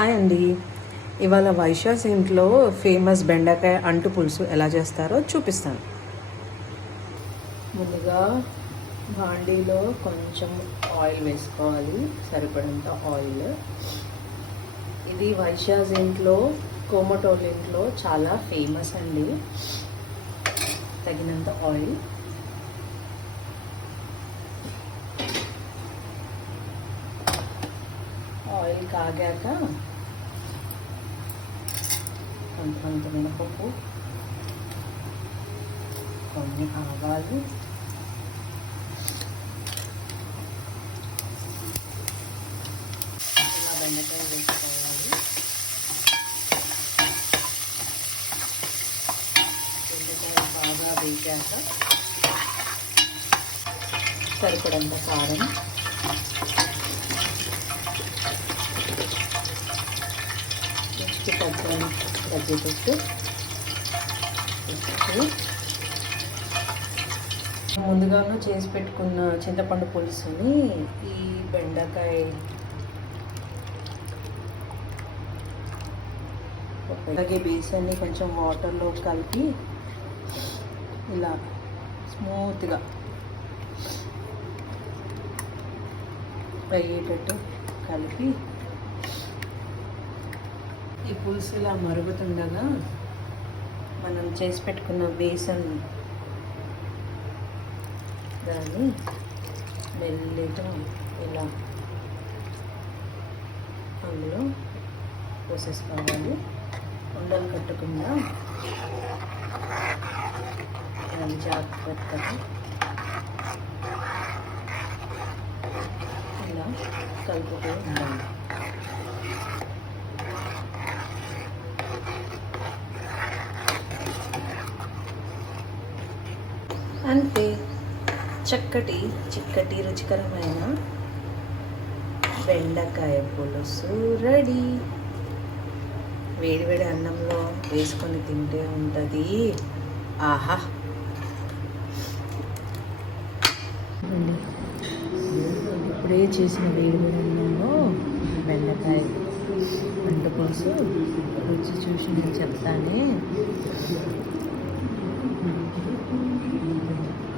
Hi అండి. ఇవాళ వైశాస్ ఇంట్లో ఫేమస్ బెండకాయ అంటు పులుసు ఎలా చేస్తారో చూపిస్తాను. ముందుగా బాండీలో కొంచెం ఆయిల్ వేసుకోవాలి, సరిపడంత ఆయిల్. ఇది వైశాస్ ఇంట్లో, కోమటోల్ ఇంట్లో చాలా ఫేమస్ అండి. తగినంత ఆయిల్. ఆయిల్ కాగాక కొంత మినపప్పు, కొన్ని ఆవాలు, ఇలా బెండకాయ వేసుకోవాలి. బెండకాయ బాగా వేగాక సరిపడంత కారం, తగ్గేటట్టు ముందుగాను చేసి పెట్టుకున్న చింతపండు పులుసుని ఈ బెండకాయ అలాగే బేసన్ని కొంచెం వాటర్లో కలిపి ఇలా స్మూత్గా అయ్యేటట్టు కలిపి ఈ పులుసు ఇలా మరుగుతుండగా మనం చేసి పెట్టుకున్న బేసన్ దాన్ని మెల్లిగా ఇలా అందులో పోసేసుకోవాలి. ఉండలు కట్టకుండా జాగ్రత్తగా ఇలా కలుపుతూ ఉండాలి. అంతే, చిక్కటి రుచికరమైన బెండకాయ పులుసు రెడీ. వేడివేడి అన్నంలో వేసుకొని తింటే ఉంటుంది ఆహా. ఇప్పుడే చేసిన వేడివేడి అన్నంలో బెండకాయ అంటు పులుసు రుచి చూసి నేను చెప్తానే.